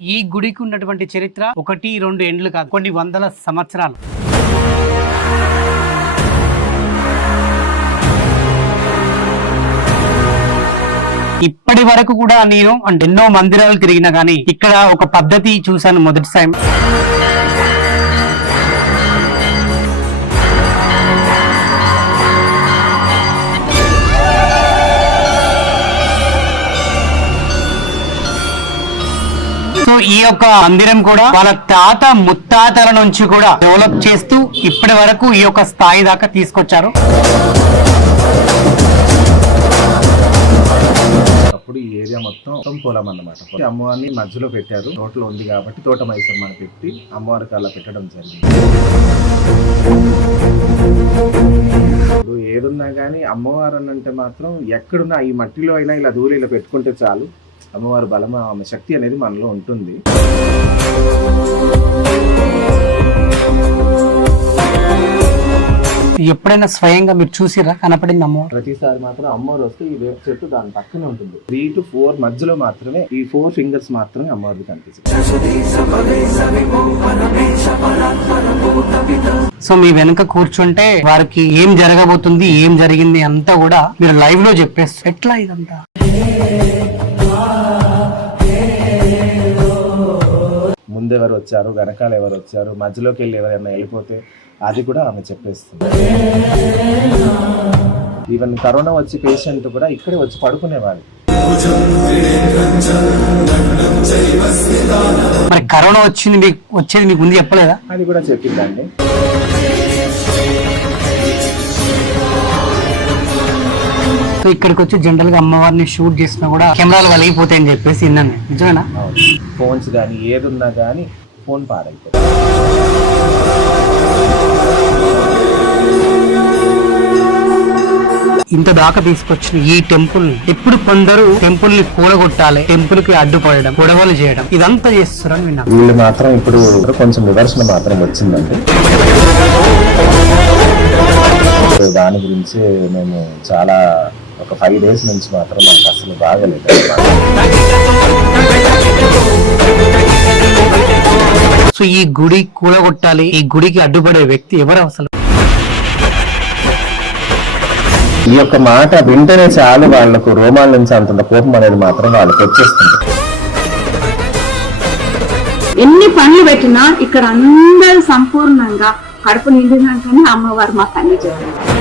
ఈ గుడికి ఉన్నటువంటి చరిత్ర ఒకటి రెండు ఎండ్లు కాదు కొన్ని వందల సంవత్సరాలు. ఇప్పటి వరకు కూడా నేను అంటే ఎన్నో మందిరాలు తిరిగినా కానీ ఇక్కడ ఒక పద్ధతి చూశాను మొదటి టైం ఈ యొక్క మందిరం కూడా వాళ్ళ తాత ముత్తాతల నుంచి కూడా డెవలప్ చేస్తూ ఇప్పటి వరకు ఈ యొక్క స్థాయి దాకా తీసుకొచ్చారు. అప్పుడు ఈ ఏరియా మొత్తం పొలం అన్నమాట. అమ్మవారిని మధ్యలో పెట్టారు. తోటలో ఉంది కాబట్టి తోట మైసమ్మ అని పెట్టి అమ్మవారికి అలా పెట్టడం జరిగింది. ఇప్పుడు ఏదున్నా కానీ అమ్మవారు అని అంటే మాత్రం ఎక్కడున్నా ఈ మట్టిలో అయినా ఇలా దూరం ఇలా పెట్టుకుంటే చాలు. అమ్మవారి బలం ఆమె శక్తి అనేది మనలో ఉంటుంది. ఎప్పుడైనా స్వయంగా మీరు చూసిరా కనపడింది అమ్మ ప్రతిసారి మాత్రం అమ్మవారు వస్తే ఈ వేప చెట్టు దాని పక్కనే ఉంటుంది. త్రీ టు ఫోర్ మధ్యలో మాత్రమే ఈ ఫోర్ ఫింగర్స్ మాత్రమే అమ్మవారికి కనిపిస్తుంది. సో మీ వెనుక కూర్చుంటే వారికి ఏం జరగబోతుంది ఏం జరిగింది అంతా కూడా మీరు లైవ్లో చెప్పేస్తారు. ఎట్లా ఇదంతా? ముందు ఎవరు వచ్చారు? వెనకాల ఎవరు వచ్చారు? మధ్యలోకి వెళ్ళి ఎవరైనా వెళ్ళిపోతే అది కూడా ఆమె చెప్పేస్తుంది. ఈవెన్ కరోనా వచ్చి పేషెంట్ కూడా ఇక్కడే వచ్చి పడుకునేవారు మరి కరోనా వచ్చింది మీకు వచ్చేది మీకు ముందు చెప్పలేదా? అది కూడా చెప్పిందండి. సో ఇక్కడికి వచ్చి జనరల్గా అమ్మవారిని షూట్ చేసినా కూడా కెమెరాలు వలిగిపోతాయని చెప్పేసి విన్నాను నేను. నిజమేనా? ఫోన్స్ కానీ ఏది ఉన్నా కానీ ఫోన్ పాడైపోతుంది ఇంత దాకా తీసుకొచ్చిన ఈ టెంపుల్ని ఎప్పుడు కొందరు టెంపుల్ని కూలగొట్టాలి టెంపుల్కి అడ్డుపడడం గొడవలు చేయడం ఇదంతా చేస్తారని విన్నాను. వీళ్ళు మాత్రం ఇప్పుడు కొంచెం నిదర్శన మాత్రం వచ్చిందండి. దాని గురించి మేము చాలా ఒక ఫైవ్ డేస్ నుంచి మాత్రం మాకు అసలు బాగలేదు సో ఈ గుడి కూలగొట్టాలి ఈ గుడికి అడ్డుపడే వ్యక్తి ఎవరు అసలు? ఈ యొక్క మాట వింటేనే చాలు వాళ్ళకు రోమాల నుంచి అంతంత కోపం అనేది మాత్రం వాళ్ళకి వచ్చేస్తుంది. ఎన్ని పనులు పెట్టినా ఇక్కడ అందరూ సంపూర్ణంగా కడుపు నిండినాకనే అమ్మవారు మాకు అన్ని చెప్పారు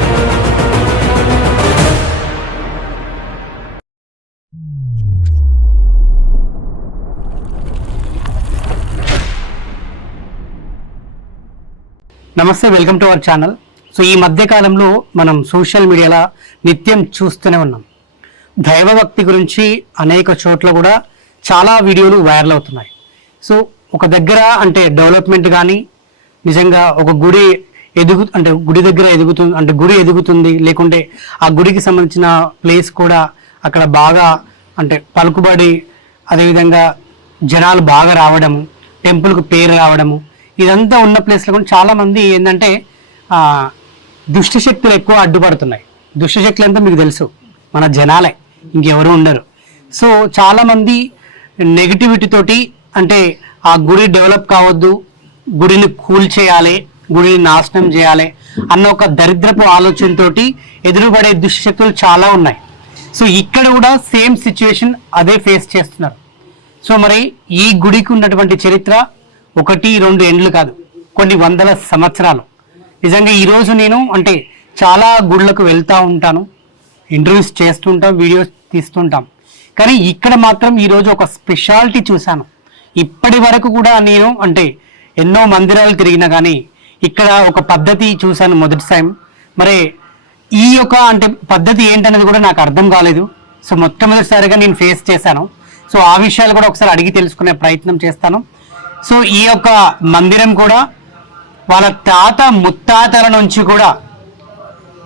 నమస్తే welcome to our channel. So ఈ మధ్య కాలంలో మనం సోషల్ మీడియాలో నిత్యం చూస్తూనే ఉన్నాం. దైవభక్తి గురించి అనేక చోట్ల కూడా చాలా వీడియోలు వైరల్ అవుతున్నాయి. సో ఒక దగ్గర అంటే డెవలప్మెంట్ కానీ నిజంగా ఒక గుడి ఎదుగు అంటే గుడి దగ్గర ఎదుగుతుంది అంటే గుడి ఎదుగుతుంది లేకుంటే ఆ గుడికి సంబంధించిన ప్లేస్ కూడా అక్కడ బాగా అంటే పలుకుబడి అదేవిధంగా జనాలు బాగా రావడము టెంపుల్కు పేరు రావడము ఇదంతా ఉన్న ప్లేస్లో కూడా చాలామంది ఏంటంటే దుష్టశక్తులు దుష్ట శక్తులు ఎక్కువ అడ్డుపడుతున్నాయి. దుష్టశక్తులు అంతా మీకు తెలుసు మన జనాలే ఇంకెవరు ఉండరు. సో చాలామంది నెగిటివిటీతోటి అంటే ఆ గుడి డెవలప్ కావద్దు గుడిని కూల్ చేయాలి గుడిని నాశనం చేయాలి అన్న ఒక దరిద్రపు ఆలోచనతోటి ఎదురుపడే దుష్టశక్తులు చాలా ఉన్నాయి. సో ఇక్కడ కూడా సేమ్ సిచ్యువేషన్ అదే ఫేస్ చేస్తున్నారు. సో మరి ఈ గుడికి ఉన్నటువంటి చరిత్ర ఒకటి రెండు ఎండ్లు కాదు కొన్ని వందల సంవత్సరాలు. నిజంగా ఈరోజు నేను అంటే చాలా గుళ్ళకు వెళ్తూ ఉంటాను ఇంటర్వ్యూస్ చేస్తుంటాం వీడియోస్ తీస్తుంటాం. కానీ ఇక్కడ మాత్రం ఈరోజు ఒక స్పెషాలిటీ చూశాను. ఇప్పటి వరకు కూడా నేను అంటే ఎన్నో మందిరాలు తిరిగినా కానీ ఇక్కడ ఒక పద్ధతి చూశాను మొదటి టైం మరి ఈ యొక్క అంటే పద్ధతి ఏంటనేది కూడా నాకు అర్థం కాలేదు. సో మొట్టమొదటిసారిగా నేను ఫేస్ చేశాను. సో ఆ విషయాలు కూడా ఒకసారి అడిగి తెలుసుకునే ప్రయత్నం చేస్తాను. సో ఈ యొక్క మందిరం కూడా వాళ్ళ తాత ముత్తాతల నుంచి కూడా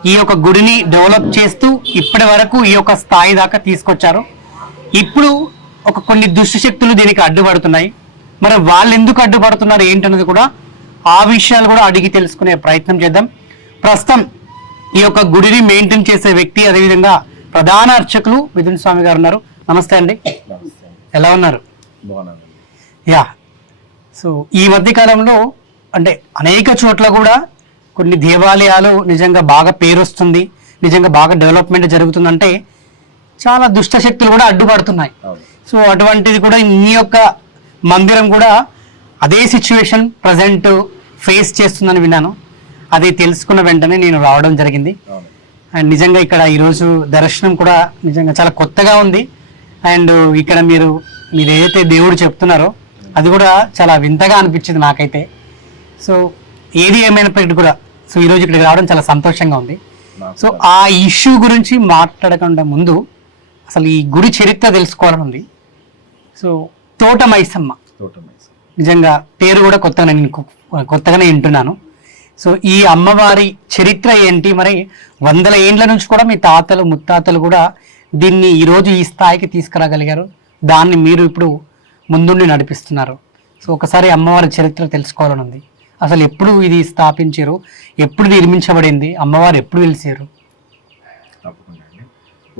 ఈ యొక్క గుడిని డెవలప్ చేస్తూ ఇప్పటి వరకు ఈ యొక్క స్థాయి దాకా తీసుకొచ్చారు. ఇప్పుడు ఒక కొన్ని దుష్ట శక్తులు దీనికి అడ్డుపడుతున్నాయి. మరి వాళ్ళు ఎందుకు అడ్డుపడుతున్నారు ఏంటన్నది కూడా ఆ విషయాలు కూడా అడిగి తెలుసుకునే ప్రయత్నం చేద్దాం. ప్రస్తుతం ఈ యొక్క గుడిని మెయింటైన్ చేసే వ్యక్తి అదేవిధంగా ప్రధాన అర్చకులు మిథున్ స్వామి గారు ఉన్నారు. నమస్తే అండి. ఎలా ఉన్నారు? యా సో ఈ మధ్య కాలంలో అంటే అనేక చోట్ల కూడా కొన్ని దేవాలయాలు నిజంగా బాగా పేరు వస్తుంది నిజంగా బాగా డెవలప్మెంట్ జరుగుతుందంటే చాలా దుష్ట శక్తులు కూడా అడ్డుపడుతున్నాయి. సో అటువంటిది కూడా మీ యొక్క మందిరం కూడా అదే సిచ్యువేషన్ ప్రజెంట్ ఫేస్ చేస్తుందని విన్నాను. అది తెలుసుకున్న వెంటనే నేను రావడం జరిగింది. అండ్ నిజంగా ఇక్కడ ఈరోజు దర్శనం కూడా నిజంగా చాలా కొత్తగా ఉంది. అండ్ ఇక్కడ మీరు మీరు ఏదైతే దేవుడు చెప్తున్నారో అది కూడా చాలా వింతగా అనిపించింది నాకైతే. సో ఏది ఏమైనప్పటికీ కూడా సో ఈరోజు ఇక్కడికి రావడం చాలా సంతోషంగా ఉంది. సో ఆ ఇష్యూ గురించి మాట్లాడకుండా ముందు అసలు ఈ గుడి చరిత్ర తెలుసుకోవాలని ఉంది. సో తోట మైసమ్మ. నిజంగా పేరు కూడా కొత్తగా నేను కొత్తగానే వింటున్నాను. సో ఈ అమ్మవారి చరిత్ర ఏంటి? మరి వందల ఏండ్ల నుంచి కూడా మీ తాతలు ముత్తాతలు కూడా దీన్ని ఈరోజు ఈ స్థాయికి తీసుకురాగలిగారు. దాన్ని మీరు ఇప్పుడు ముందుండి నడిపిస్తున్నారు. సో ఒకసారి అమ్మవారి చరిత్ర తెలుసుకోవాలని ఉంది. అసలు ఎప్పుడు ఇది స్థాపించారు? ఎప్పుడు నిర్మించబడింది? అమ్మవారు ఎప్పుడు వెలిసారు? తప్పకుండా అండి.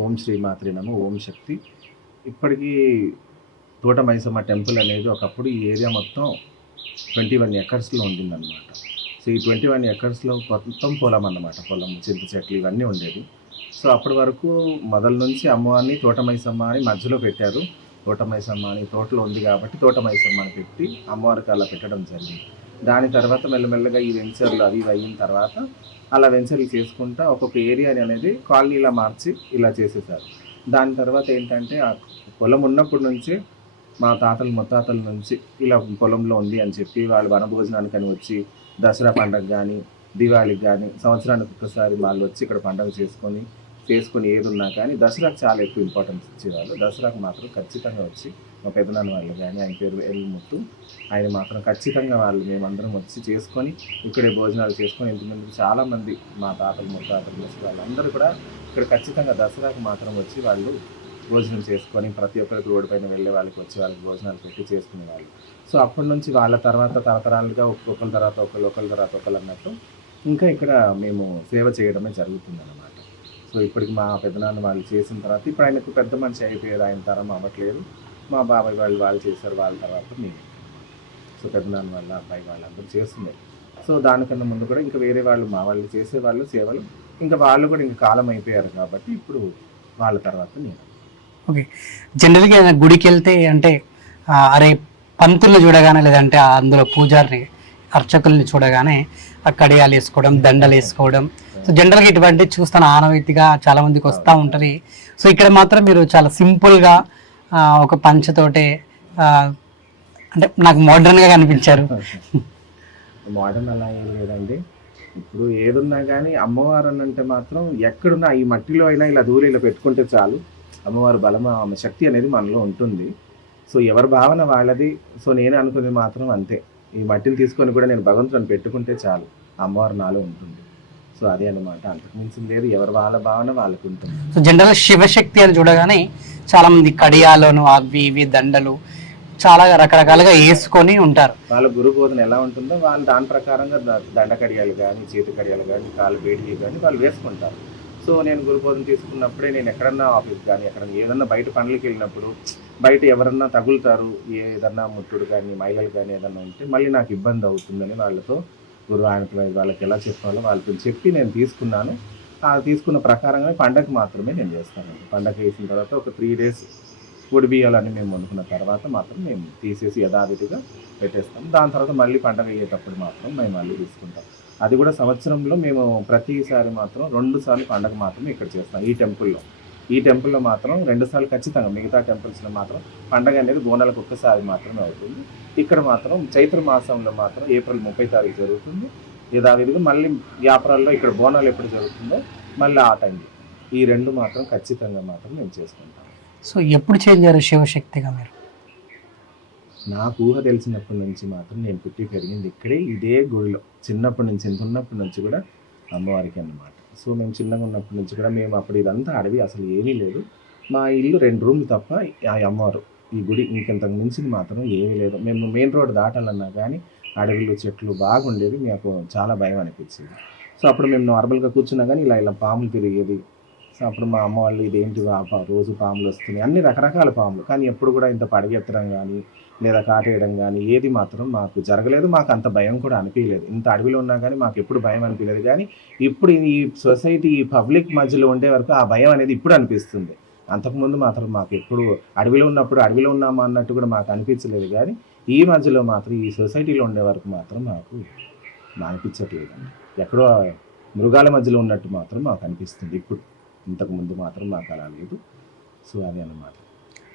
ఓం శ్రీ మాత్రే నమ ఓం శక్తి. ఇప్పటికీ తోట మైసమ్మ టెంపుల్ అనేది ఒకప్పుడు ఈ ఏరియా మొత్తం ట్వంటీ వన్ ఎకర్స్లో ఉండిందనమాట సో ఈ ట్వంటీ వన్ ఎకర్స్లో మొత్తం పొలం అన్నమాట. పొలం చింత చెట్లు ఇవన్నీ ఉండేవి. సో అప్పటి వరకు మొదల నుంచి అమ్మవారిని తోటమైసమ్మ అని మధ్యలో పెట్టారు. తోటమైసమ్మ అని తోటలో ఉంది కాబట్టి తోటమైసమ్మ అని పెట్టి అమ్మవారికి అలా పెట్టడం జరిగింది. దాని తర్వాత మెల్లమెల్లగా ఈ వెంచర్లు అవి అయిన తర్వాత అలా వెంచర్లు చేసుకుంటా ఒక్కొక్క ఏరియాని అనేది కాలనీలా మార్చి ఇలా చేసేసారు. దాని తర్వాత ఏంటంటే ఆ పొలం ఉన్నప్పటి నుంచి మా తాతలు ముత్తాతల నుంచి ఇలా పొలంలో ఉంది అని చెప్పి వాళ్ళు వనభోజనానికి అని వచ్చి దసరా పండగ కానీ దివాళికి కానీ సంవత్సరానికి ఒక్కసారి వాళ్ళు వచ్చి ఇక్కడ పండగ చేసుకొని చేసుకుని ఏది ఉన్నా కానీ దసరాకు చాలా ఎక్కువ ఇంపార్టెన్స్ ఇచ్చేవాళ్ళు. దసరాకు మాత్రం ఖచ్చితంగా వచ్చి మా పెదనాన్న వాళ్ళు కానీ ఆయన పేరు ఎల్ముత్తు ఆయన మాత్రం ఖచ్చితంగా వాళ్ళు మేమందరం వచ్చి చేసుకొని ఇక్కడే భోజనాలు చేసుకొని ఇంతమంది చాలామంది మా తాతలు ముత్తాతలు ముసలి వాళ్ళందరూ కూడా ఇక్కడ ఖచ్చితంగా దసరాకు మాత్రం వచ్చి వాళ్ళు భోజనం చేసుకొని ప్రతి ఒక్కరికి రోడ్డు పైన వెళ్ళే వాళ్ళకి వచ్చి వాళ్ళకి భోజనాలు పెట్టి చేసుకునే వాళ్ళు సో అప్పటి నుంచి వాళ్ళ తర్వాత తరతరాలుగా ఒక్కొక్కరి తర్వాత ఒకళ్ళు ఒకళ్ళ తర్వాత ఒకళ్ళు అన్నట్టు ఇంకా ఇక్కడ మేము సేవ చేయడమే జరుగుతుందన్నమాట. సో ఇప్పటికి మా పెద్దనాన్న వాళ్ళు చేసిన తర్వాత ఇప్పుడు ఆయనకు పెద్ద మనిషి అయిపోయారు ఆయన తరం అవ్వట్లేదు. మా బాబాయ్ వాళ్ళు వాళ్ళు చేశారు వాళ్ళ తర్వాత మేము సో పెద్దనాన్న వాళ్ళ అబ్బాయి వాళ్ళందరూ చేస్తున్నారు. సో దానికన్నా ముందు కూడా ఇంకా వేరే వాళ్ళు మా వాళ్ళు చేసేవాళ్ళు సేవలు ఇంకా వాళ్ళు కూడా ఇంకా కాలం అయిపోయారు కాబట్టి ఇప్పుడు వాళ్ళ తర్వాత నేను. ఓకే. జనరల్గా గుడికి వెళ్తే అంటే అరే పంతుల్ని చూడగానే లేదంటే ఆ అందులో పూజారిని అర్చకుల్ని చూడగానే ఆ కడియాలు వేసుకోవడం దండలు వేసుకోవడం సో జనరల్గా ఇటువంటి చూస్తాను ఆనవాయితీగా చాలా మందికి వస్తూ ఉంటుంది. సో ఇక్కడ మాత్రం మీరు చాలా సింపుల్గా ఒక పంచతోటే అంటే నాకు మోడర్న్గా కనిపించారు. మోడర్న్ అలా ఏం లేదండి. ఇప్పుడు ఏదున్నా కానీ అమ్మవారు అని అంటే మాత్రం ఎక్కడున్నా ఈ మట్టిలో అయినా ఇలా దూరం ఇలా పెట్టుకుంటే చాలు. అమ్మవారు బలం ఆమె శక్తి అనేది మనలో ఉంటుంది. సో ఎవరి భావన వాళ్ళది. సో నేను అనుకునేది మాత్రం అంతే. ఈ మట్టిని తీసుకొని కూడా నేను భగవంతుని పెట్టుకుంటే చాలు. అమ్మవారు నాలో ఉంటుంది. సో అదే అనమాట అంతకు మించింది లేదు. ఎవరి వాళ్ళ భావన వాళ్ళకు ఉంటుంది. సో జనరల్గా శివశక్తి అని చూడగానే చాలా మంది కడియాలను అవి ఇవి దండలు చాలా రకరకాలుగా వేసుకొని ఉంటారు. వాళ్ళ గురు బోధన ఎలా ఉంటుందో వాళ్ళు దాని ప్రకారంగా దండ కడియాలు కానీ చేతి కడియాలు కానీ కాలు వేడికి కానీ వాళ్ళు వేసుకుంటారు. సో నేను గురు బోధన తీసుకున్నప్పుడే నేను ఎక్కడన్నా ఆఫీస్ కానీ ఎక్కడన్నా ఏదన్నా బయట పనులకి వెళ్ళినప్పుడు బయట ఎవరన్నా తగులుతారు ఏదన్నా ముట్టుడు కానీ మహిళలు కానీ ఏదన్నా ఉంటే మళ్ళీ నాకు ఇబ్బంది అవుతుందని వాళ్ళతో గురువు ఆయనకు వాళ్ళకి ఎలా చెప్పాలో వాళ్ళతో చెప్పి నేను తీసుకున్నాను. ఆ తీసుకున్న ప్రకారంగా పండగ మాత్రమే నేను చేస్తానండి. పండగ వేసిన తర్వాత ఒక త్రీ డేస్ పొడి బియ్యాలని మేము వండుకున్న తర్వాత మాత్రం మేము తీసేసి యథావిధిగా పెట్టేస్తాం. దాని తర్వాత మళ్ళీ పండగ అయ్యేటప్పుడు మాత్రం మేము మళ్ళీ తీసుకుంటాం. అది కూడా సంవత్సరంలో మేము ప్రతిసారి మాత్రం రెండు సార్లు పండగ మాత్రం ఇక్కడ చేస్తాం ఈ టెంపుల్లో. ఈ టెంపుల్లో మాత్రం రెండు సార్లు ఖచ్చితంగా మిగతా టెంపుల్స్లో మాత్రం పండగ అనేది బోనాలకు ఒక్కసారి మాత్రమే అవుతుంది. ఇక్కడ మాత్రం చైత్ర మాసంలో మాత్రం ఏప్రిల్ ముప్పై తారీఖు జరుగుతుంది. యథావిధిగా మళ్ళీ వ్యాపారాల్లో ఇక్కడ బోనాలు ఎప్పుడు జరుగుతుందో మళ్ళీ ఆ టైంలో ఈ రెండు మాత్రం ఖచ్చితంగా మాత్రం మేము చేసుకుంటాం. సో ఎప్పుడు చేంజ్ శివశక్తిగా మీరు? నాకు ఊహ తెలిసినప్పటి నుంచి మాత్రం నేను పుట్టి పెరిగింది ఇక్కడే ఇదే గుడిలో. చిన్నప్పటి నుంచి ఇంత ఉన్నప్పటి నుంచి కూడా అమ్మవారికి అన్నమాట. సో మేము చిన్నగా ఉన్నప్పటి నుంచి కూడా మేము అప్పుడు ఇదంతా అడవి అసలు ఏమీ లేదు. మా ఇల్లు రెండు రూమ్లు తప్ప ఆ అమ్మవారు ఈ గుడి ఇంకెంతకు మించింది మాత్రం ఏమీ లేదు. మేము మెయిన్ రోడ్ దాటాలన్నా కానీ అడవిలు చెట్లు బాగుండేది మాకు చాలా భయం అనిపించింది. సో అప్పుడు మేము నార్మల్గా కూర్చున్నా కానీ ఇలా ఇలా పాములు తిరిగేది. సో అప్పుడు మా అమ్మ వాళ్ళు ఇదేంటి రోజు పాములు వస్తున్నాయి. అన్ని రకరకాల పాములు. కానీ ఎప్పుడు కూడా ఇంత పడగెత్తడం కానీ లేదా కాటేయడం కానీ ఏది మాత్రం మాకు జరగలేదు. మాకు అంత భయం కూడా అనిపించలేదు ఇంత అడవిలో ఉన్నా కానీ మాకు ఎప్పుడు భయం అనిపించలేదు కానీ ఇప్పుడు ఈ సొసైటీ ఈ పబ్లిక్ మధ్యలో ఉండే వరకు ఆ భయం అనేది ఇప్పుడు అనిపిస్తుంది. అంతకుముందు మాత్రం మాకు ఎప్పుడు అడవిలో ఉన్నప్పుడు అడవిలో ఉన్నామా అన్నట్టు కూడా మాకు అనిపించలేదు. కానీ ఈ మధ్యలో మాత్రం ఈ సొసైటీలో ఉండే వరకు మాత్రం మాకు అనిపించట్లేదు ఎక్కడో మృగాల మధ్యలో ఉన్నట్టు మాత్రం మాకు అనిపిస్తుంది. ఇప్పుడు ఇంతకుముందు మాత్రం మాకు అలా లేదు. సో అది అన్నమాట.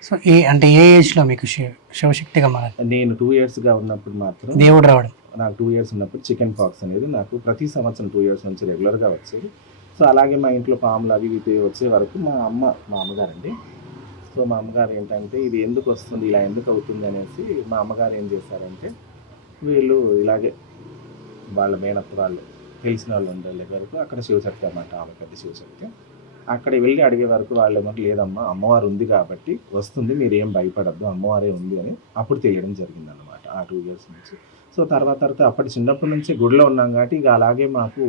సో ఏ అంటే ఏ ఏజ్లో మీకు శివ శివశక్తిగా మారారు? నేను టూ ఇయర్స్గా ఉన్నప్పుడు మాత్రం దేవుడు రావడం. నాకు టూ ఇయర్స్ ఉన్నప్పుడు చికెన్ పాక్స్ అనేది నాకు ప్రతి సంవత్సరం టూ ఇయర్స్ నుంచి రెగ్యులర్గా వచ్చేది. సో అలాగే మా ఇంట్లో పాములు అవి ఇవి వచ్చే వరకు మా అమ్మ మా అమ్మగారండి. సో మా అమ్మగారు ఏంటంటే ఇది ఎందుకు వస్తుంది? ఇలా ఎందుకు అవుతుంది? అనేసి మా అమ్మగారు ఏం చేశారంటే వీళ్ళు ఇలాగే వాళ్ళ మేనత్త వాళ్ళు తెలిసిన వాళ్ళు ఉండే వరకు అక్కడ శివశక్తి అన్నమాట ఆమె పెద్ద శివశక్తి. అక్కడ వెళ్ళి అడిగే వరకు వాళ్ళు ఏమంటే లేదమ్మా అమ్మవారు ఉంది కాబట్టి వస్తుంది మీరు ఏం భయపడద్దు అమ్మవారే ఉంది అని అప్పుడు తెలియడం జరిగింది అనమాట ఆ టూ ఇయర్స్ నుంచి. సో తర్వాత తర్వాత అప్పటి చిన్నప్పటి నుంచి గుడిలో ఉన్నాం కాబట్టి ఇక అలాగే మాకు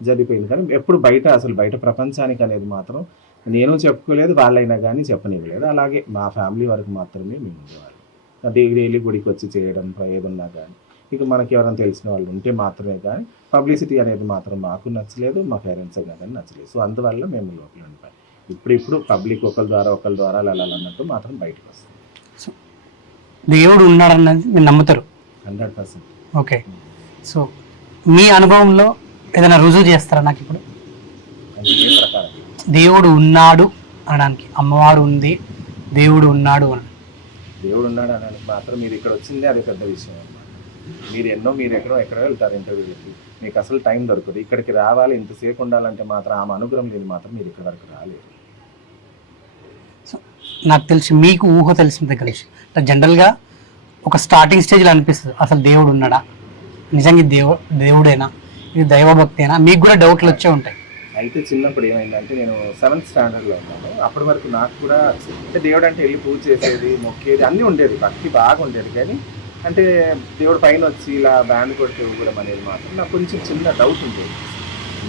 జరిగిపోయింది. కానీ ఎప్పుడు బయట అసలు బయట ప్రపంచానికి అనేది మాత్రం నేను చెప్పుకోలేదు వాళ్ళైనా కానీ చెప్పనివ్వలేదు. అలాగే మా ఫ్యామిలీ వరకు మాత్రమే మేము ఉండేవాళ్ళం. డైలీ గుడికి వచ్చి చేయడం ఏదన్నా కానీ. ఇక మనకి ఎవరైనా తెలిసిన వాళ్ళు ఉంటే మాత్రమే కానీ పబ్లిసిటీ అనేది మాత్రం మాకు నచ్చలేదు మా పేరెంట్స్ కానీ నచ్చలేదు. సో అందువల్ల మేము లోపల ఉండిపోయాం. ఇప్పుడు ఇప్పుడు పబ్లిక్ ఒకరి ద్వారా ఒకరి ద్వారా వెళ్ళాలన్నట్టు మాత్రం బయటకు వస్తుంది. దేవుడు ఉన్నాడన్నది మీరు నమ్ముతారు? Hundred percent. ఓకే. సో మీ అనుభవంలో ఏదైనా రుజువు చేస్తారా నాకు ఇప్పుడు? దేవుడు ఉన్నాడు అనడానికి అమ్మవారు ఉంది దేవుడు ఉన్నాడు అని. దేవుడు ఉన్నాడు అనడానికి మాత్రం మీరు ఇక్కడ వచ్చిందే అదే పెద్ద విషయం. మీరు ఎన్నో మీరు ఎక్కడో ఎక్కడో వెళ్తారు ఇంటర్వ్యూలకి మీకు అసలు టైం దొరకదు. ఇక్కడికి రావాలి ఇంతసేపు ఉండాలంటే మాత్రం ఆమె అనుగ్రహం లేదు మాత్రం మీరు ఇక్కడ వరకు రాలేరు నాకు తెలిసి మీకు ఊహ నుంచి అంటే జనరల్గా ఒక స్టార్టింగ్ స్టేజ్లో అనిపిస్తుంది. అసలు దేవుడు ఉన్నాడా? నిజంగా దేవు దేవుడేనా? ఇది దైవభక్తేనా? మీకు కూడా డౌట్లు వచ్చే ఉంటాయి. అయితే చిన్నప్పుడు ఏమైందంటే నేను సెవెంత్ స్టాండర్డ్లో ఉన్నాను. అప్పటి వరకు నాకు కూడా అంటే దేవుడు అంటే వెళ్ళి పూజ చేసేది మొక్కేది అన్నీ ఉండేది. భక్తి బాగా ఉండేది. కానీ అంటే దేవుడు పైన వచ్చి ఇలా బ్యాండ్ కొట్టి ఇవ్వడం అనేది మాత్రం నాకు కొంచెం చిన్న డౌట్ ఉండేది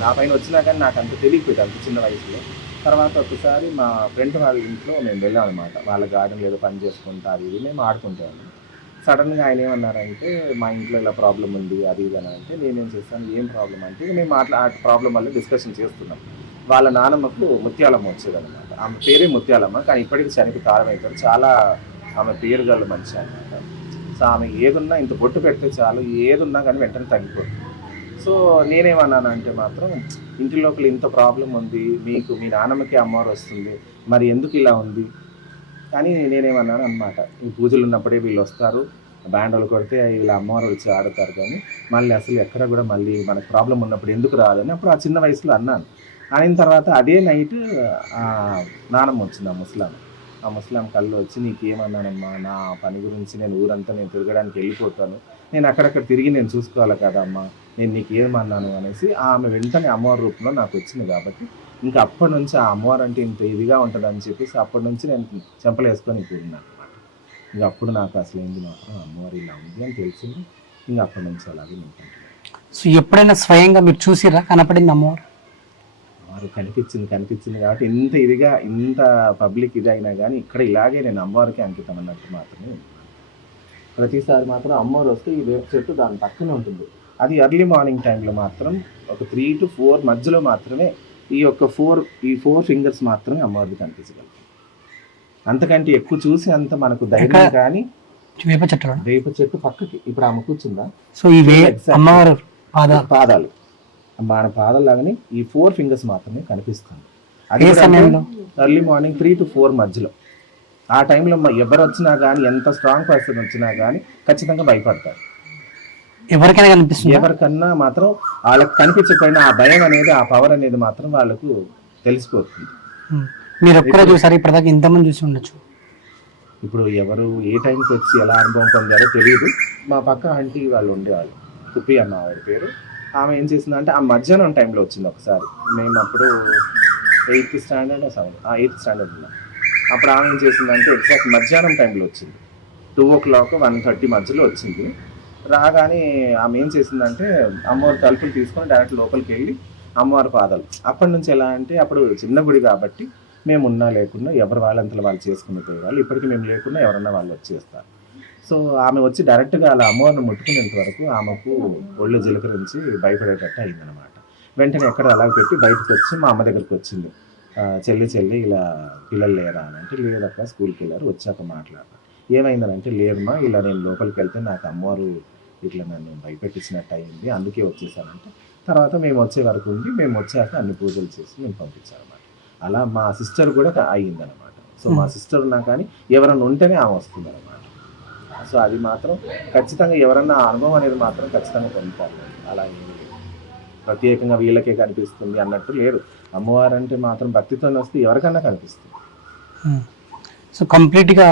నా పైన వచ్చినా కానీ నాకు అంత తెలియకపోయింది అంత చిన్న వయసులో. తర్వాత ఒకసారి మా ఫ్రెండ్ వాళ్ళ ఇంట్లో మేము వెళ్ళాం అనమాట వాళ్ళ గార్డెన్ ఏదో పని చేసుకుంటారు ఇది మేము ఆడుకుంటాము. సడన్గా ఆయన ఏమన్నారంటే మా ఇంట్లో ఇలా ప్రాబ్లం ఉంది అది ఇది అని అంటే నేనేం చేస్తాను ఏం ప్రాబ్లం అంటే మేము అట్లా ఆ ప్రాబ్లం వల్ల డిస్కషన్ చేస్తున్నాం. వాళ్ళ నానమ్మకు ముత్యాలమ్మ వచ్చేదనమాట ఆమె పేరే ముత్యాలమ్మ కానీ ఇప్పటికీ చనిపోయి కాలం చాలా ఆమె పేరు గల మనిషి అనమాట సో ఆమె ఏదున్నా ఇంత బొట్టు పెడితే చాలు ఏదున్నా కానీ వెంటనే తగ్గిపోతుంది సో నేనేమన్నానంటే మాత్రం ఇంటి లోపల ఇంత ప్రాబ్లం ఉంది మీకు మీ నాన్నమ్మకి అమ్మవారు వస్తుంది మరి ఎందుకు ఇలా ఉంది? కానీ నేనేమన్నాను అనమాట ఈ పూజలు ఉన్నప్పుడే వీళ్ళు వస్తారు బ్యాండోలు కొడితే వీళ్ళ అమ్మవారు వచ్చి ఆడతారు కానీ మళ్ళీ అసలు ఎక్కడ కూడా మళ్ళీ మనకు ప్రాబ్లం ఉన్నప్పుడు ఎందుకు రాదని అప్పుడు ఆ చిన్న వయసులో అన్నాను. అయిన తర్వాత అదే నైట్ నానమ్మ వచ్చింది ఆ ముస్లాం ఆ ముస్లాం కళ్ళు వచ్చి నీకేమన్నానమ్మా? నా పని గురించి నేను ఊరంతా నేను తిరగడానికి వెళ్ళిపోతాను. నేను అక్కడక్కడ తిరిగి నేను చూసుకోవాలి కదమ్మా. నేను నీకు ఏమన్నాను అనేసి ఆమె వెంటనే అమ్మవారి రూపంలో నాకు వచ్చింది కాబట్టి ఇంకా అప్పటి నుంచి ఆ అమ్మవారు అంటే ఇంత ఇదిగా ఉంటుంది అని చెప్పేసి అప్పటి నుంచి నేను చెంపలేసుకొని కూడినాను అనమాట ఇంకా అప్పుడు నాకు అసలు ఏంది మాత్రం? అమ్మవారు ఇలా ఉంది అని తెలిసింది. ఇంకా అప్పటి నుంచి అలాగే నేను సో ఎప్పుడైనా స్వయంగా మీరు చూసిరా కనపడింది అమ్మవారు? అమ్మవారు కనిపించింది కనిపించింది కాబట్టి ఇంత ఇదిగా ఇంత పబ్లిక్ ఇది అయినా కానీ ఇక్కడ ఇలాగే నేను అమ్మవారికి అంకితం అన్నట్టు మాత్రమే. ప్రతిసారి మాత్రం అమ్మవారు వస్తే ఈ వేప చెట్టు దాని పక్కనే ఉంటుంది. అది ఎర్లీ మార్నింగ్ టైంలో మాత్రం ఒక త్రీ టు ఫోర్ మధ్యలో మాత్రమే ఈ యొక్క ఫోర్ ఈ ఫోర్ ఫింగర్స్ మాత్రమే అమ్మవారికి కనిపించగలుగుతాయి అంతకంటే ఎక్కువ చూసి అంత మనకు ధైర్యం? కానీ వేప చెట్టులో వేప చెట్టు పక్కకి. ఇప్పుడు ఆమె కూర్చుందా? సో ఈ. అమ్మవారు పాదాలు. మన పాదాలు లాగానే ఈ ఫోర్ ఫింగర్స్ మాత్రమే కనిపిస్తుంది. ఏ సమయంలో? Early morning three to four మధ్యలో. ఆ టైంలో ఎవరు వచ్చినా కానీ ఎంత స్ట్రాంగ్ పర్సన్ వచ్చినా కానీ ఖచ్చితంగా భయపడతారు. ఎవరికైనా కనిపిస్తుంది? ఎవరికన్నా మాత్రం వాళ్ళకి కనిపించకపోయినా ఆ భయం అనేది ఆ పవర్ అనేది మాత్రం వాళ్ళకు తెలిసిపోతుంది. మీరు ఒక్కరే చూసారు? ఇప్పటిదాకా ఇంతమంది చూసి ఉండొచ్చు. ఇప్పుడు ఎవరు ఏ టైంకి వచ్చి ఎలా అనుభవం పొందారో తెలియదు మా పక్క ఆంటీ వాళ్ళు ఉండేవాళ్ళు. కుప్పి అన్న ఆవిడ పేరు. ఆమె ఏం చేసిందంటే ఆ మధ్యాహ్నం టైంలో వచ్చింది ఒకసారి. మేము అప్పుడు eighth standard seven eighth standard ఉన్నాం. అప్పుడు ఆమె ఏం చేసిందంటే ఎగ్జాక్ట్ మధ్యాహ్నం టైంలో వచ్చింది. Two o'clock one thirty మధ్యలో వచ్చింది. రాగానే ఆమె ఏం చేసిందంటే అమ్మవారి తలుపులు తీసుకొని డైరెక్ట్ లోపలికి వెళ్ళి అమ్మవారి పాదాలు. అప్పటి నుంచి ఎలా అంటే అప్పుడు చిన్న గుడి కాబట్టి మేము ఉన్నా లేకున్నా ఎవరు వాళ్ళంతలో వాళ్ళు చేసుకునే పోయేవాళ్ళు ఇప్పటికీ మేము లేకున్నా ఎవరన్నా వాళ్ళు వచ్చేస్తారు. సో ఆమె వచ్చి డైరెక్ట్గా అలా అమ్మవారిని ముట్టుకునేంత వరకు ఆమెకు ఒళ్ళు జీలకరించి భయపడేటట్టు అయిందనమాట వెంటనే ఎక్కడ అలా పెట్టి బయటకు వచ్చి మా అమ్మ దగ్గరికి వచ్చింది. చెల్లి చెల్లి ఇలా పిల్లలు లేరా? అని అంటే లేదక్క స్కూల్కి వెళ్ళారు వచ్చాక మాట్లాడారు ఏమైందనంటే లేదమ్మా ఇలా నేను లోపలికి వెళ్తే నాకు అమ్మవారు ఇట్లా నన్ను భయపెట్టించినట్టు అయింది అందుకే వచ్చేసానంటే. తర్వాత మేము వచ్చే వరకు ఉండి మేము వచ్చాక అన్ని పూజలు చేసి మేము పంపించామన్నమాట అలా మా సిస్టర్ కూడా అయ్యిందనమాట సో మా సిస్టర్ ఉన్నా కానీ ఎవరన్నా ఉంటేనే ఆమె వస్తుంది అనమాట సో అది మాత్రం ఖచ్చితంగా ఎవరన్నా అనుభవం అనేది మాత్రం ఖచ్చితంగా పొందుతారు అలా ప్రత్యేకంగా వీళ్ళకే కనిపిస్తుంది అన్నట్టు లేదు అమ్మవారు అంటే మాత్రం భక్తితో వస్తే ఎవరికన్నా కనిపిస్తుంది. సో కంప్లీట్గా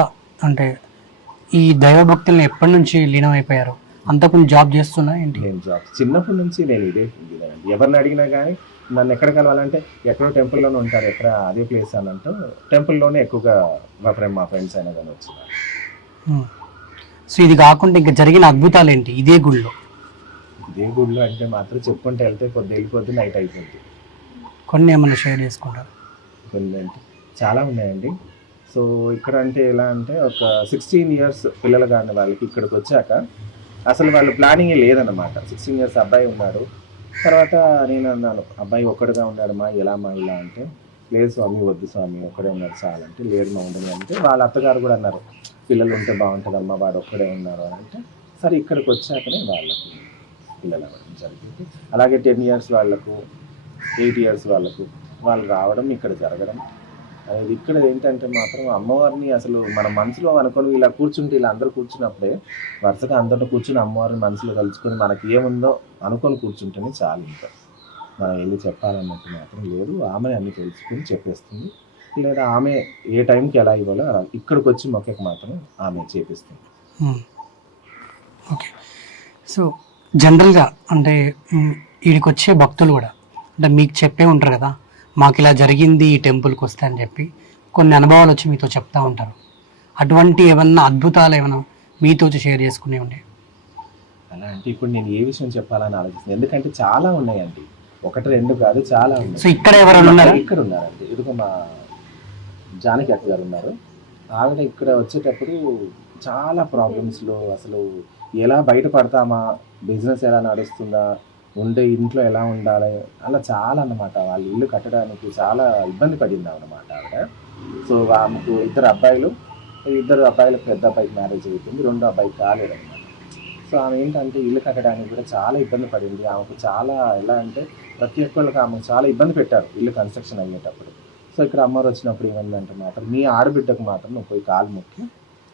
అంటే ఈ దైవ భక్తులను ఎప్పటి నుంచి లీనం అయిపోయారు అంతకుముందు జాబ్ చేస్తున్నా ఏంటి? నేను జాబ్ చిన్నప్పటి నుంచి నేను ఇదే ఎవరిని అడిగినా కానీ నన్ను ఎక్కడ కలవాలంటే ఎక్కడో టెంపుల్లోనే ఉంటారు. ఎక్కడ అదే ప్లేస్ అని అంటూ టెంపుల్లోనే ఎక్కువగా మా ఫ్రెండ్ మా ఫ్రెండ్స్ అయినా కానీ వచ్చినారు. సో ఇది కాకుండా ఇంకా జరిగిన అద్భుతాలు ఏంటి ఇదే గుళ్ళో. ఇదే గుడిలో అంటే మాత్రం చెప్పుకుంటే వెళ్తే పొద్దు వెళ్ళిపోద్ది నైట్ అయిపోద్ది. కొన్ని ఏమైనా షేర్ చేసుకుంటారు? కొన్ని అంటే చాలా ఉన్నాయండి. సో ఇక్కడ అంటే ఎలా అంటే ఒక సిక్స్టీన్ ఇయర్స్ పిల్లలు కాని వాళ్ళకి ఇక్కడికి వచ్చాక అసలు వాళ్ళు ప్లానింగ్ లేదన్నమాట. సిక్స్టీన్ ఇయర్స్ అబ్బాయి ఉన్నాడు. తర్వాత నేను అన్నాను అబ్బాయి ఒక్కడుగా ఉన్నాడమ్మా ఎలా మా ఇలా అంటే లేదు స్వామి వద్దు స్వామి ఒక్కడే ఉన్నాడు చాలంటే లేదు మా ఉండని అంటే వాళ్ళ అత్తగారు కూడా అన్నారు. పిల్లలు ఉంటే బాగుంటుందమ్మా వాడు ఒక్కడే ఉన్నారు అని అంటే సరే ఇక్కడికి వచ్చాకనే వాళ్ళకు పిల్లలు అవ్వడం జరిగింది. అలాగే టెన్ ఇయర్స్ వాళ్ళకు ఎయిట్ ఇయర్స్ వాళ్ళకు వాళ్ళు రావడం ఇక్కడ జరగడం అనేది ఇక్కడ ఏంటంటే మాత్రం అమ్మవారిని అసలు మన మనసులో అనుకొని ఇలా కూర్చుంటే ఇలా అందరూ కూర్చున్నప్పుడే వరుసగా అందరితో కూర్చుని అమ్మవారిని మనసులో కలుసుకొని మనకి ఏముందో అనుకొని కూర్చుంటేనే చాలు ఇంకా. మనం వెళ్ళి చెప్పాలన్నట్టు మాత్రం లేదు. ఆమె అన్ని తెలుసుకుని చెప్పేస్తుంది. లేదా ఆమె ఏ టైంకి ఎలా ఇవ్వాలో ఇక్కడికి వచ్చి మొక్కకి మాత్రం ఆమె చేపిస్తుంది. ఓకే సో జనరల్గా అంటే మ్, ఈడికి వచ్చే భక్తులు కూడా అంటే మీకు చెప్పే ఉంటారు కదా మాకు ఇలా జరిగింది ఈ టెంపుల్కి వస్తే అని చెప్పి కొన్ని అనుభవాలు వచ్చి మీతో చెప్తా ఉంటారు. అటువంటి ఏమన్నా అద్భుతాలు ఏమైనా మీతో షేర్ చేసుకునే ఉండే? అలా అంటే ఇప్పుడు నేను ఏ విషయం చెప్పాలని ఆలోచిస్తున్నాను ఎందుకంటే చాలా ఉన్నాయండి. ఒకటి రెండు కాదు చాలా ఉన్నాయి. సో ఇక్కడ ఎవరైనా ఉన్నారా? ఇక్కడ ఉన్నారండి. ఇదిగో మా జానకి అక్క గారు ఉన్నారు. ఆవిడ ఇక్కడ వచ్చేటప్పుడు చాలా ప్రాబ్లమ్స్లో అసలు ఎలా బయటపడతామా? బిజినెస్ ఎలా నడుస్తుందా? ఉండే ఇంట్లో ఎలా ఉండాలి? అలా చాలా అన్నమాట. వాళ్ళ ఇల్లు కట్టడానికి చాలా ఇబ్బంది పడింది అన్నమాట ఆవిడ. సో ఆమెకు ఇద్దరు అబ్బాయిలు ఇద్దరు అబ్బాయిలకు పెద్ద అబ్బాయికి మ్యారేజ్ అయిపోయింది. రెండో అబ్బాయికి కాలేదన్నమాట. సో ఆమె ఏంటంటే ఇల్లు కట్టడానికి కూడా చాలా ఇబ్బంది పడింది. ఆమెకు చాలా ఎలా అంటే ప్రతి ఒక్కళ్ళకి ఆమెకు చాలా ఇబ్బంది పెట్టారు ఇల్లు కన్స్ట్రక్షన్ అయ్యేటప్పుడు. సో ఇక్కడ అమ్మవారు వచ్చినప్పుడు ఏమైందంటే మాత్రం నీ ఆడబిడ్డకు మాత్రం నువ్వు పోయి కాలు మొక్కి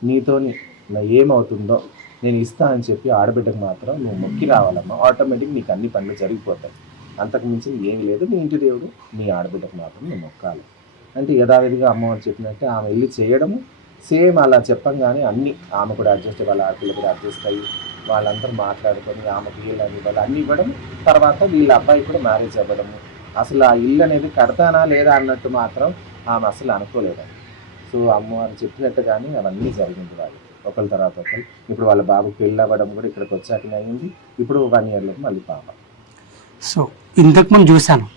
నీతోని నా ఏమవుతుందో నేను ఇస్తా అని చెప్పి ఆడబిడ్డకు మాత్రం నువ్వు మొక్కి రావాలమ్మా. ఆటోమేటిక్ నీకు అన్ని పనులు జరిగిపోతాయి. అంతకు మించి ఏమి లేదు. నీ ఇంటి దేవుడు నీ ఆడబిడ్డకు మాత్రం నువ్వు మొక్కాలి. అంటే యథావిధిగా అమ్మవారు చెప్పినట్టే ఆమె వెళ్ళి చేయడము. సేమ్ అలా చెప్పంగానే అన్ని ఆమె కూడా అడ్జస్ట్ వాళ్ళ ఆడపిల్ల కూడా అడ్జస్ట్ అయ్యి వాళ్ళందరూ మాట్లాడుకొని ఆమెకు వీళ్ళని ఇవ్వాలి వాళ్ళు అన్ని ఇవ్వడం తర్వాత వీళ్ళ అబ్బాయి కూడా మ్యారేజ్ అవ్వడము. అసలు ఆ ఇల్లు అనేది కడతానా లేదా అన్నట్టు మాత్రం ఆమె అసలు అనుకోలేదండి సో అమ్మవారు చెప్పినట్టుగానే అవన్నీ జరిగింది వాళ్ళు ఒకరి తర్వాత ఒకరు ఇప్పుడు వాళ్ళ బాబు పెళ్ళి అవ్వడం కూడా ఇక్కడికి వచ్చాకనే అయింది. ఇప్పుడు వన్ ఇయర్లోకి మళ్ళీ పాప. సో ఇంతకుముందు చూశాను.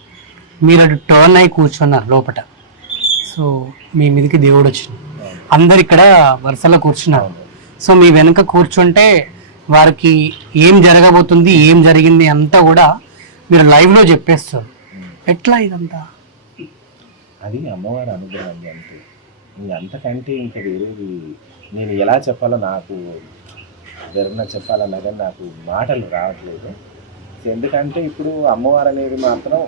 మీరు అటు టర్న్ అయి కూర్చున్నారు లోపట. సో మీ మీదకి దేవుడు వచ్చింది అందరు ఇక్కడ వరుసలో కూర్చున్నారు. సో మీ వెనుక కూర్చుంటే వారికి ఏం జరగబోతుంది ఏం జరిగింది అంతా కూడా మీరు లైవ్లో చెప్పేస్తారు. ఎట్లా ఇదంతా? అది అమ్మవారి అనుగ్రహం అండి అంతే. అంతకంటే ఇంకా వేరేది నేను ఎలా చెప్పాలో నాకు ఎవరన్నా చెప్పాలన్నా కానీ నాకు మాటలు రావట్లేదు. ఎందుకంటే ఇప్పుడు అమ్మవారు అనేది మాత్రం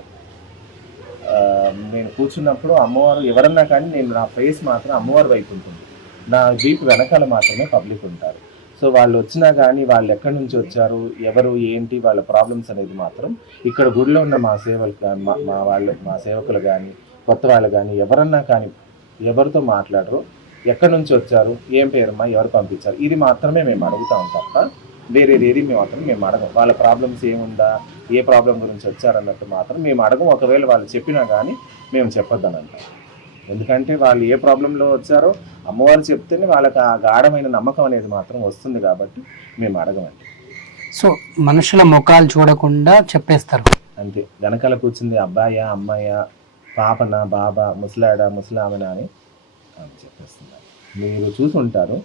నేను కూర్చున్నప్పుడు అమ్మవారు ఎవరన్నా కానీ నేను నా ఫేస్ మాత్రం అమ్మవారి వైపు ఉంటుంది. నా వీపు వెనకాల మాత్రమే పబ్లిక్ ఉంటారు. సో వాళ్ళు వచ్చినా కానీ వాళ్ళు ఎక్కడి నుంచి వచ్చారు ఎవరు ఏంటి వాళ్ళ ప్రాబ్లమ్స్ అనేది మాత్రం ఇక్కడ గుడిలో ఉన్న మా సేవలు కానీ మా మా వాళ్ళు మా సేవకులు కానీ కొత్త వాళ్ళు కానీ ఎవరన్నా కానీ ఎవరితో మాట్లాడరు ఎక్కడి నుంచి వచ్చారు ఏం పేరమ్మా ఎవరు పంపించారు ఇది మాత్రమే మేము అడుగుతాం తప్ప వేరేది ఏది మేము మాత్రం మేము అడగం. వాళ్ళ ప్రాబ్లమ్స్ ఏముందా ఏ ప్రాబ్లం గురించి వచ్చారన్నట్టు మాత్రం మేము అడగం. ఒకవేళ వాళ్ళు చెప్పినా కానీ మేము చెప్పొద్దని అంటాం ఎందుకంటే వాళ్ళు ఏ ప్రాబ్లంలో వచ్చారో అమ్మవారు చెప్తేనే వాళ్ళకి ఆ గాఢమైన నమ్మకం అనేది మాత్రం వస్తుంది కాబట్టి మేము అడగమండి. సో మనుషుల ముఖాలు చూడకుండా చెప్పేస్తారు. అంతే. వెనకాల కూర్చుంది అబ్బాయా అమ్మాయా పాపనా బాబా ముసలాడా ముసలామనా అని ఆమె చెప్పేస్తున్నారు మీరు చూసి ఉంటారు.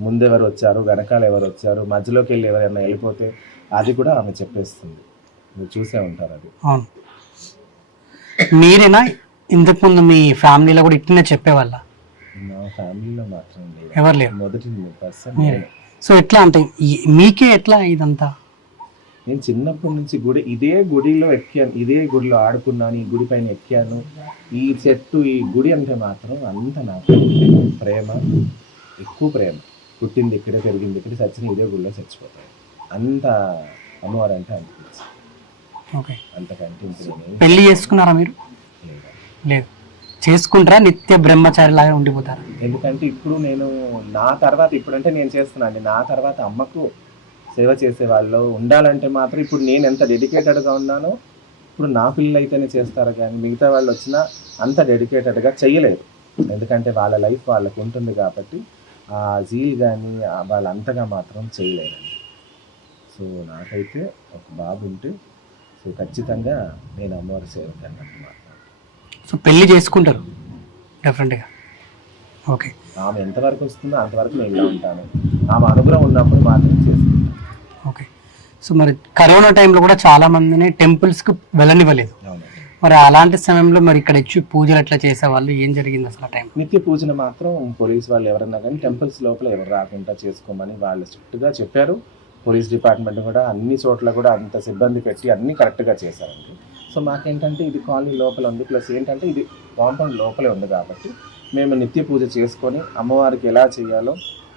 ముందెవరు వచ్చారు వెనకాల ఎవరు వచ్చారు మధ్యలోకి వెళ్ళి ఎవరైనా వెళ్ళిపోతే అది కూడా ఆమె చెప్పేస్తుంది. మీరు చూసే ఉంటారు అది. అవును. మీరేనా ఇంతకు ముందు మీ ఫ్యామిలీలో కూడా ఇట్లనే చెప్పేవాళ్ళ? నా ఫ్యామిలీలో మాత్రం లేదు. ఎవరు లేరు? మొదటి పర్సన్ మీరే. సో ఎట్లా అంటే ఈ- మీకే ఎట్లా ఇదంతా? నేను చిన్నప్పటి నుంచి గుడి ఇదే గుడిలో ఎక్కాను. ఇదే గుడిలో ఆడుకున్నాను ఈ గుడి పైన ఎక్కాను. ఈ చెట్టు ఈ గుడి అంటే మాత్రం అంత నాకు ప్రేమ ఎక్కువ ప్రేమ. పుట్టింది ఇక్కడే పెరిగింది ఇక్కడే చచ్చిన ఇదే గుడిలో చచ్చిపోతాయి అంత అమ్మవారు అంటే అనిపించి ఓకే. అంతకంటే ఇంక నేనేం పెళ్ళి చేసుకున్నారా మీరు? లేదు. లేదు. చేసుకుంటారా? నిత్య బ్రహ్మచారి లాగా ఉండిపోతారా? ఎందుకంటే ఇప్పుడు నేను నా తర్వాత ఇప్పుడంటే నేను చేస్తున్నాను నా తర్వాత అమ్మకు సేవ చేసే వాళ్ళు ఉండాలంటే మాత్రం ఇప్పుడు నేను ఎంత డెడికేటెడ్గా ఉన్నానో ఇప్పుడు నా పిల్లలు అయితేనే చేస్తారు కానీ మిగతా వాళ్ళు వచ్చినా అంత డెడికేటెడ్గా చేయలేరు ఎందుకంటే వాళ్ళ లైఫ్ వాళ్ళకు ఉంటుంది కాబట్టి ఆ జీల్ కానీ వాళ్ళు అంతగా మాత్రం చేయలేరండి సో నాకైతే ఒక బాబు ఉంటే సో ఖచ్చితంగా నేను అమ్మవారి సేవకు అన్నట్టు సో పెళ్ళి చేసుకుంటారు. డెఫినెట్గా ఓకే ఆమె ఎంతవరకు వస్తుందో అంతవరకు నేను ఇలా ఉంటాను. ఆమె అనుగ్రహం ఉన్నప్పుడు మాత్రం చేసుకుంటాను. ఓకే సో మరి కరోనా టైంలో కూడా చాలా మందిని టెంపుల్స్కి వెళ్ళనివ్వలేదు. మరి అలాంటి సమయంలో మరి ఇక్కడ వచ్చి పూజలు ఎట్లా చేసేవాళ్ళు? ఏం జరిగింది అసలు ఆ టైం నిత్య పూజన మాత్రం పోలీస్ వాళ్ళు ఎవరన్నా కానీ టెంపుల్స్ లోపల ఎవరు రాకుండా చేసుకోమని వాళ్ళు స్ట్రిక్ట్గా చెప్పారు. పోలీస్ డిపార్ట్మెంట్ కూడా అన్ని చోట్ల కూడా అంత సిబ్బంది పెట్టి అన్ని కరెక్ట్గా చేశారండి. సో మాకేంటంటే ఇది కాలనీ లోపల ఉంది. ప్లస్ ఏంటంటే ఇది కాంపౌండ్ లోపలే ఉంది కాబట్టి మేము నిత్య పూజ చేసుకొని అమ్మవారికి ఎలా చేయాలో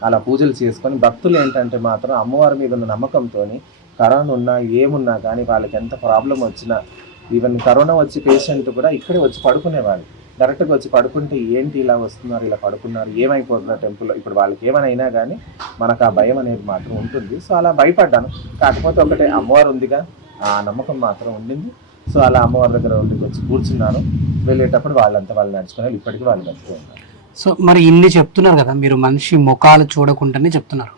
అలా పూజలు చేసుకొని భక్తులు ఏంటంటే మాత్రం అమ్మవారి మీద ఉన్న నమ్మకంతో కరోనా ఉన్నా ఏమున్నా కానీ వాళ్ళకి ఎంత ప్రాబ్లం వచ్చినా ఈవెన్ కరోనా వచ్చి పేషెంట్ కూడా ఇక్కడే వచ్చి పడుకునేవాళ్ళు. డైరెక్ట్గా వచ్చి పడుకుంటే ఏంటి ఇలా వస్తున్నారు ఇలా పడుకున్నారు ఏమైపోతున్నారు టెంపుల్ ఇప్పుడు వాళ్ళకి ఏమైనా అయినా కానీ మనకు ఆ భయం అనేది మాత్రం ఉంటుంది. సో అలా భయపడ్డాను. కాకపోతే ఒకటే అమ్మవారు ఉందిగా ఆ నమ్మకం మాత్రం ఉండింది. సో అలా అమ్మవారి దగ్గర ఉండి వచ్చి కూర్చున్నాను వెళ్ళేటప్పుడు వాళ్ళంతా వాళ్ళు నడుచుకుని వెళ్ళి ఇప్పటికీ వాళ్ళు బతుకు ఉన్నారు. సో మరి ఇన్ని చెప్తున్నారు కదా మీరు మనిషి ముఖాలు చూడకుండానే చెప్తున్నారు.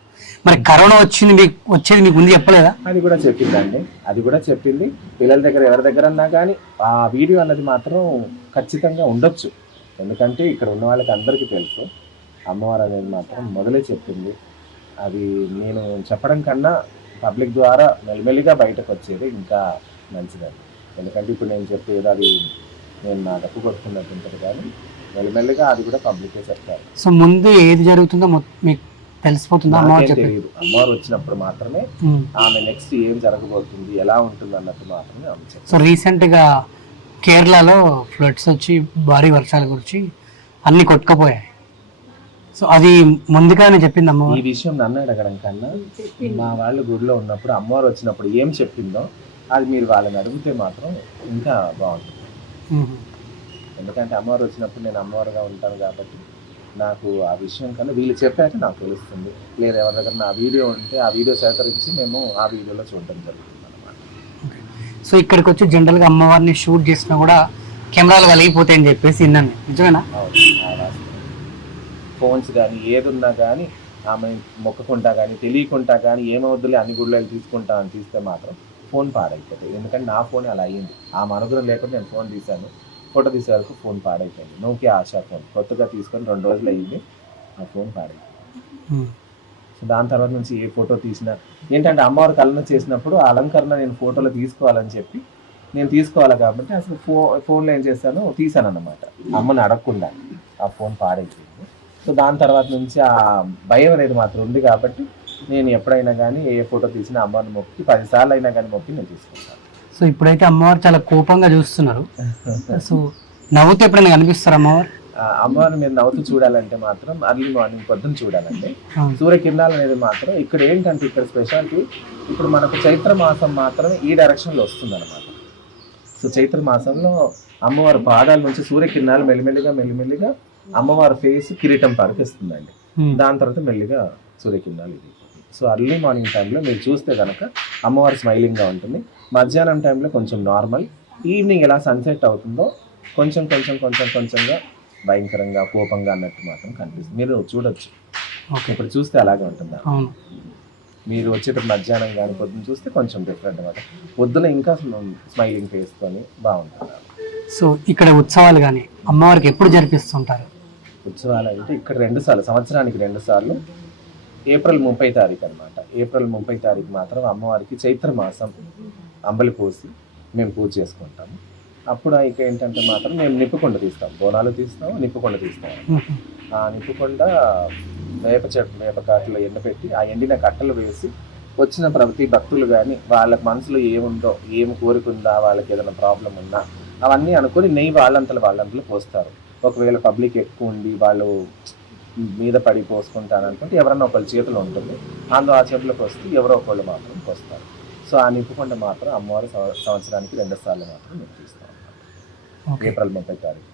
మరి కరోనా వచ్చింది మీకు వచ్చేది మీకు ముందు చెప్పలేదా? అది కూడా చెప్పిందండి. అది కూడా చెప్పింది. పిల్లల దగ్గర ఎవరి దగ్గర అన్నా కానీ ఆ వీడియో అన్నది మాత్రం ఖచ్చితంగా ఉండొచ్చు. ఎందుకంటే ఇక్కడ ఉన్న వాళ్ళకి అందరికీ తెలుసు. అమ్మవారు అనేది మాత్రం మొదలే చెప్పింది. అది నేను చెప్పడం కన్నా పబ్లిక్ ద్వారా మెల్లిమెల్లిగా బయటకు వచ్చేది ఇంకా మంచిదండి. ఎందుకంటే ఇప్పుడు నేను చెప్పేది అది నేను నా డప్పు కొట్టుకున్నట్టు ఉంటుంది కానీ మెల్లిమెల్లిగా అది కూడా పబ్లికే చెప్తారు. సో ముందు ఏది జరుగుతుందో మీకు తెలిసిపోతుందా? అమ్మవారు తెలియదు అమ్మవారు వచ్చినప్పుడు మాత్రమే. ఆమె నెక్స్ట్ ఏం జరగబోతుంది ఎలా ఉంటుంది అన్నట్టు మాత్రమే ఆమె సో రీసెంట్గా కేరళలో ఫ్లడ్స్ వచ్చి భారీ వర్షాలు గురించి అన్ని కొట్టుకపోయాయి. సో అది ముందుగానే చెప్పింది ఈ అమ్మవారు విషయం నన్ను అడగడం కన్నా మా వాళ్ళు గుడిలో ఉన్నప్పుడు అమ్మవారు వచ్చినప్పుడు ఏం చెప్పిందో అది మీరు వాళ్ళని అడిగితే మాత్రం ఇంకా బాగుంటుంది. ఎందుకంటే అమ్మవారు వచ్చినప్పుడు నేను అమ్మవారుగా ఉంటాను కాబట్టి నాకు ఆ విషయం కన్నా వీళ్ళు చెప్పాక నాకు తెలుస్తుంది. లేదా ఎవరి దగ్గర నా వీడియో ఉంటే ఆ వీడియో సేకరించి మేము ఆ వీడియోలో చూడడం జరుగుతుంది అనమాట. సో ఇక్కడికి వచ్చి జనరల్గా అమ్మవారిని షూట్ చేసినా కూడా కెమెరాలు కలిగిపోతాయని చెప్పేసి విన్నాను నిజమేనా? ఫోన్స్ కానీ ఏదున్నా కానీ ఆమె మొక్కకుంటా కానీ తెలియకుంటా కానీ ఏమవుద్దులే అన్ని వెళ్ళి తీసుకుంటా అని తీస్తే మాత్రం ఫోన్ పాడైపోతుంది ఎందుకంటే నా ఫోన్ అలా అయ్యింది. ఆ అనుగ్రహం లేకుండా నేను ఫోన్ తీశాను. ఫోటో తీసే వరకు ఫోన్ పాడైపోయింది. Nokia Asha phone. కొత్తగా తీసుకొని రెండు రోజులు అయ్యింది ఆ ఫోన్ పాడైపోయింది. సో దాని తర్వాత నుంచి ఏ ఫోటో తీసినా ఏంటంటే అమ్మవారి కలన చేసినప్పుడు ఆ అలంకరణ నేను ఫోటోలో తీసుకోవాలని చెప్పి నేను తీసుకోవాలి కాబట్టి అసలు ఫో ఫోన్లో ఏం చేశాను? తీసాను అన్నమాట అమ్మని అడగకుండా ఆ ఫోన్ పాడైపోయింది. సో దాని తర్వాత నుంచి ఆ భయం అనేది మాత్రం ఉంది కాబట్టి నేను ఎప్పుడైనా కానీ ఏ ఫోటో తీసినా అమ్మవారిని మొక్కి పదిసార్లు అయినా కానీ మొక్కి నేను తీసుకుంటాను. సో ఇప్పుడైతే అమ్మవారు చాలా కోపంగా చూస్తున్నారు. సో నవ్వుతూ ఎప్పుడైనా కనిపిస్తారు అమ్మవారు? అమ్మవారిని మీరు నవ్వుతూ చూడాలంటే మాత్రం అర్లీ మార్నింగ్ పొద్దున్న చూడాలండి. సూర్యకిరణాలు అనేది మాత్రం ఇక్కడ ఏంటంటే ఇక్కడ స్పెషాలిటీ ఇప్పుడు మనకు చైత్ర మాసం మాత్రమే ఈ డైరెక్షన్లో వస్తుంది అనమాట సో చైత్ర మాసంలో అమ్మవారి పాదాల నుంచి సూర్యకిరణాలు మెల్లిమెల్లిగా మెల్లిమెల్లిగా అమ్మవారి ఫేస్ కిరీటం ఉమ్. దాని తర్వాత మెల్లిగా సూర్యకిరణాలు ఇది. సో అర్లీ మార్నింగ్ టైంలో మీరు చూస్తే కనుక అమ్మవారు స్మైలింగ్గా ఉంటుంది. మధ్యాహ్నం టైంలో కొంచెం నార్మల్ ఈవినింగ్ ఎలా సన్సెట్ అవుతుందో కొంచెం కొంచెం కొంచెం కొంచెంగా భయంకరంగా కోపంగా అన్నట్టు మాత్రం కనిపిస్తుంది. మీరు చూడొచ్చు. ఓకే ఇప్పుడు చూస్తే అలాగే ఉంటుంది? అవును. మీరు వచ్చేటప్పుడు మధ్యాహ్నం కానీ పొద్దున్న చూస్తే కొంచెం డిఫరెంట్ అనమాట పొద్దున ఇంకా స్మైలింగ్ ఫేస్తోని బాగుంటుంది? సో ఇక్కడ ఉత్సవాలు కానీ అమ్మవారికి ఎప్పుడు జరిపిస్తుంటారు? ఉత్సవాలు అంటే ఇక్కడ రెండు సార్లు సంవత్సరానికి రెండు సార్లు ఏప్రిల్ ముప్పై తారీఖు అనమాట ఏప్రిల్ ముప్పై తారీఖు మాత్రం అమ్మవారికి చైత్ర మాసం. అంబలి పోసి మేము పూజ చేసుకుంటాము. అప్పుడు ఇక ఏంటంటే మాత్రం మేము నిప్పుకొండ తీస్తాం. బోనాలు తీస్తాం నిప్పుకొండ తీస్తాం ఆ నిప్పుకొండ వేప చెట్టు వేప కాటలో ఎండపెట్టి ఆ ఎండిన కట్టలు వేసి వచ్చిన ప్రతి భక్తులు కానీ వాళ్ళ మనసులో ఏముందో ఏం కోరుకుందా వాళ్ళకి ఏదైనా ప్రాబ్లం ఉందా అవన్నీ అనుకొని నెయ్యి వాళ్ళంతలో వాళ్ళంతలో పోస్తారు. ఒకవేళ పబ్లిక్ ఎక్కువ ఉండి వాళ్ళు మీద పడి పోసుకుంటాను అనుకుంటే ఎవరన్నా ఒకళ్ళ చేతిలో ఉంటుంది. అందులో ఆ చేతిలోకి వస్తే ఎవరో ఒకళ్ళు మాత్రం పోస్తారు. సో ఆ నిప్పుకొండ మాత్రం అమ్మవారు సంవ- సంవత్సరానికి రెండు సార్లు మాత్రం నింపిస్తాం ఓకే. ఏప్రిల్ ముప్పై తారీఖు.